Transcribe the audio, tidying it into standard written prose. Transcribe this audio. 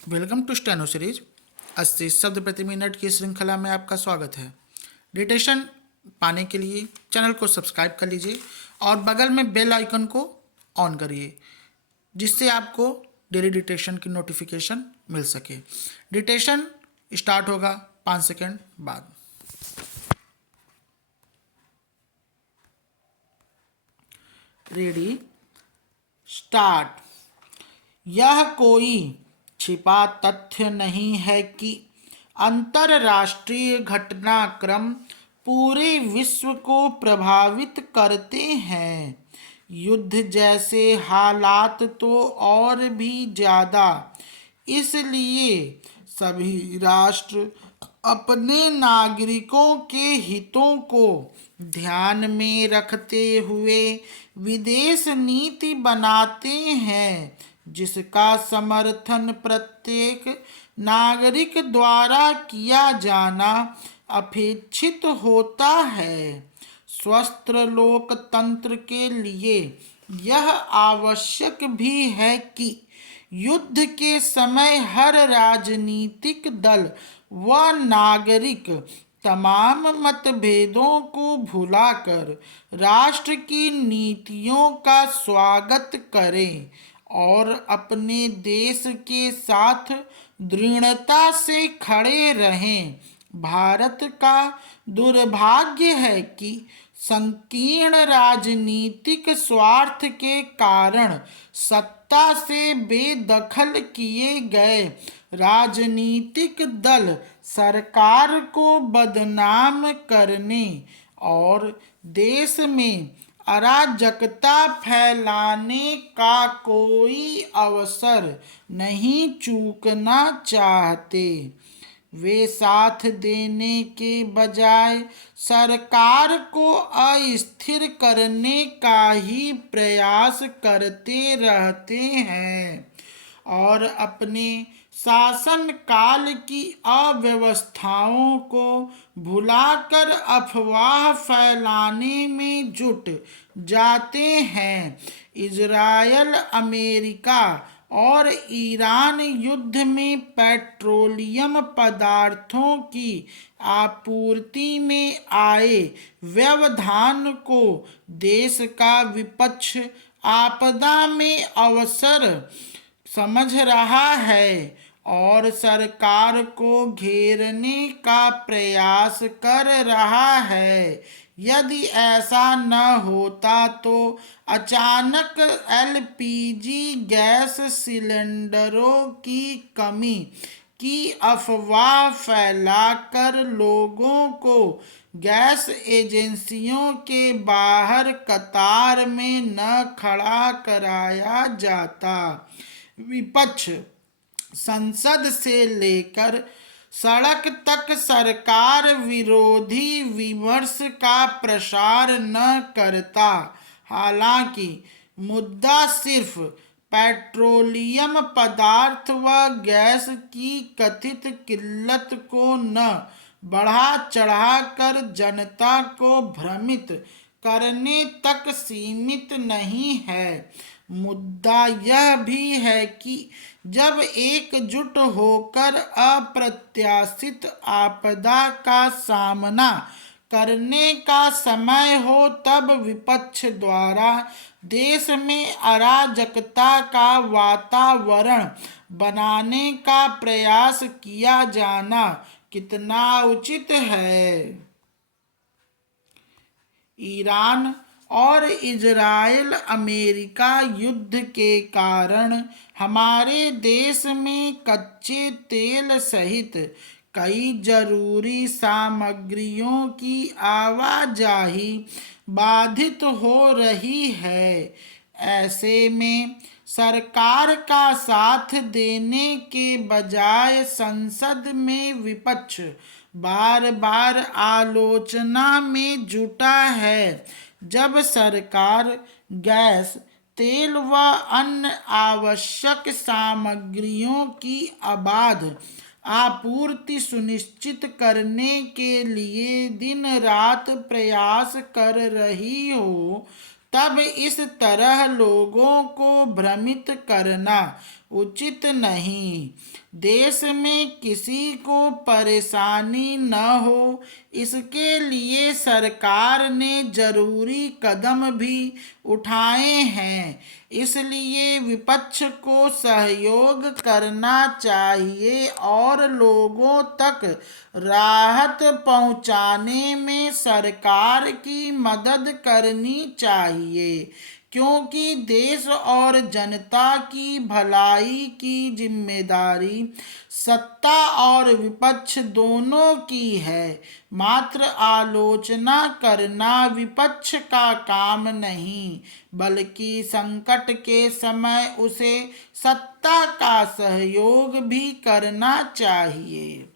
Welcome to steno series 80 शब्द प्रति minute की श्रृंखला में आपका स्वागत है। डिटेशन पाने के लिए चैनल को सब्सक्राइब कर लीजिए और बगल में बेल आइकन को ऑन करिए, जिससे आपको डेली डिटेशन की नोटिफिकेशन मिल सके। डिटेशन स्टार्ट होगा 5 सेकंड बाद। Ready, start. यह कोई छिपा तथ्य नहीं है कि अंतरराष्ट्रीय घटनाक्रम पूरे विश्व को प्रभावित करते हैं। युद्ध जैसे हालात तो और भी ज़्यादा। इसलिए सभी राष्ट्र अपने नागरिकों के हितों को ध्यान में रखते हुए विदेश नीति बनाते हैं, जिसका समर्थन प्रत्येक नागरिक द्वारा किया जाना अपेक्षित होता है। स्वस्थ लोकतंत्र के लिए यह आवश्यक भी है कि युद्ध के समय हर राजनीतिक दल व नागरिक तमाम मतभेदों को भुलाकर राष्ट्र की नीतियों का स्वागत करें और अपने देश के साथ दृढ़ता से खड़े रहें। भारत का दुर्भाग्य है कि संकीर्ण राजनीतिक स्वार्थ के कारण सत्ता से बेदखल किए गए राजनीतिक दल सरकार को बदनाम करने और देश में अराजकता फैलाने का कोई अवसर नहीं चूकना चाहते। वे साथ देने के बजाय सरकार को अस्थिर करने का ही प्रयास करते रहते हैं और अपने शासन काल की अव्यवस्थाओं को भुलाकर अफवाह फैलाने में जुट जाते हैं। इजरायल, अमेरिका और ईरान युद्ध में पेट्रोलियम पदार्थों की आपूर्ति में आए व्यवधान को देश का विपक्ष आपदा में अवसर समझ रहा है और सरकार को घेरने का प्रयास कर रहा है। यदि ऐसा न होता तो अचानक एलपीजी गैस सिलेंडरों की कमी की अफवाह फैलाकर लोगों को गैस एजेंसियों के बाहर कतार में न खड़ा कराया जाता। विपक्ष संसद से लेकर सड़क तक सरकार विरोधी विमर्श का प्रसार न करता। हालांकि मुद्दा सिर्फ पेट्रोलियम पदार्थ व गैस की कथित किल्लत को न बढ़ा चढ़ाकर जनता को भ्रमित करने तक सीमित नहीं है। मुद्दा यह भी है कि जब एकजुट होकर अप्रत्याशित आपदा का सामना करने का समय हो, तब विपक्ष द्वारा देश में अराजकता का वातावरण बनाने का प्रयास किया जाना कितना उचित है। ईरान और इजराइल अमेरिका युद्ध के कारण हमारे देश में कच्चे तेल सहित कई जरूरी सामग्रियों की आवाजाही बाधित हो रही है। ऐसे में सरकार का साथ देने के बजाय संसद में विपक्ष बार बार आलोचना में जुटा है। जब सरकार गैस, तेल व अन्य आवश्यक सामग्रियों की अबाध आपूर्ति सुनिश्चित करने के लिए दिन रात प्रयास कर रही हो, तब इस तरह लोगों को भ्रमित करना उचित नहीं। देश में किसी को परेशानी न हो, इसके लिए सरकार ने जरूरी कदम भी उठाए हैं। इसलिए विपक्ष को सहयोग करना चाहिए और लोगों तक राहत पहुंचाने में सरकार की मदद करनी चाहिए, क्योंकि देश और जनता की भलाई की जिम्मेदारी सत्ता और विपक्ष दोनों की है। मात्र आलोचना करना विपक्ष का काम नहीं, बल्कि संकट के समय उसे सत्ता का सहयोग भी करना चाहिए।